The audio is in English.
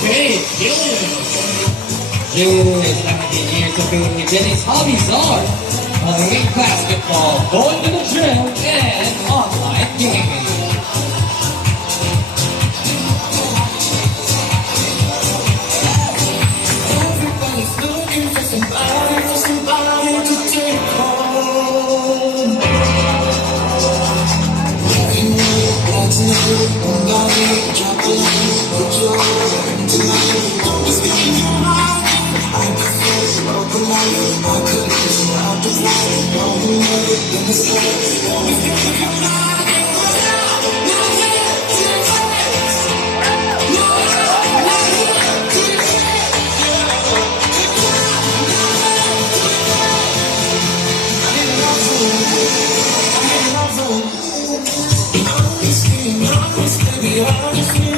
Great, Jude, 17 years of age, and his hobbies are playing basketball, going to the gym, and online gaming. Everybody's looking for somebody to take home. You want to know nobody, drop a line, put your hand tonight. Don't be speaking your mind. I can feel it, open light. I could listen out the light. No, you know it, in the sky. Don't be speaking your mind. Baby, honestly